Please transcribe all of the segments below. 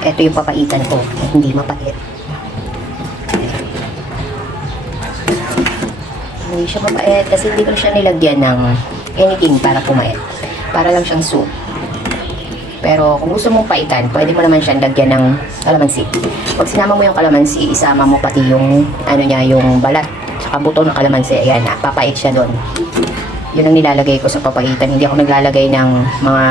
Ito yung papaitan ko, hindi mapait. Hindi siya mapait kasi hindi ko siya nilagyan ng anything para pumait. Para lang siyang soup. Pero kung gusto mong paitan, pwede mo naman siyang lagyan ng kalamansi. Pag sinama mo yung kalamansi, isama mo pati yung ano niya, yung balat tsaka buto ng kalamansi. Ayan, papait siya doon. Yun ang nilalagay ko sa papaitan. Hindi ako naglalagay ng mga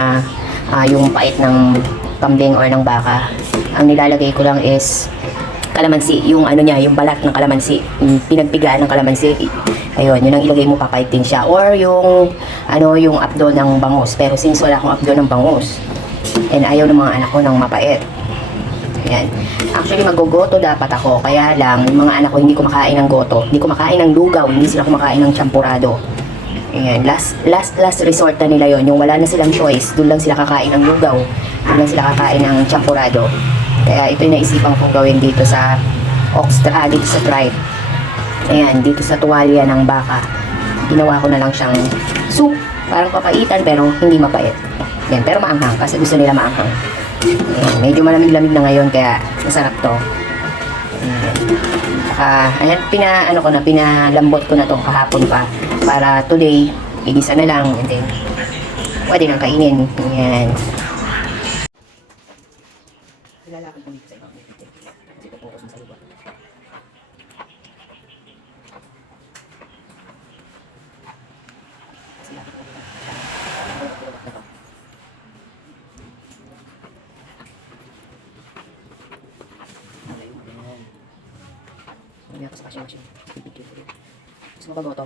yung pait ng kambing or ng baka. Ang nilalagay ko lang is kalamansi, yung ano niya, yung balat ng kalamansi, yung pinagpigaan ng kalamansi. Ayun, yun ang ilagay mo, papaitin siya. Or yung ano, yung abdo ng bangus. Pero since wala akong abdo ng bangus, and ayaw ng mga anak ko ng mapait. Ayan. Actually, mag-goto dapat ako. Kaya lang, yung mga anak ko hindi kumakain ng goto. Hindi kumakain ng lugaw. Hindi sila kumakain ng champurado. Ayan. Last resort na nila yon. Yung wala na silang choice. Doon lang sila kakain ng lugaw. Doon lang sila kakain ng champurado. Kaya ito yung naisipan kong gawin dito sa dito sa tribe. Ayan. Dito sa tuwalya ng baka. Ginawa ko na lang siyang soup. Parang papaitan pero hindi mapait. Yan, pero maanghang kasi gusto nila maanghang. Ayan, medyo malamig-lamig na ngayon kaya masarap to. Ayan, pinalambot ko na to kahapon pa para today, igisa na lang and then pwede nang kainin. Ayan. Ilalakad ko dito sa ibang kasi pupukas mo sa lugar. Gusto mo ba goto?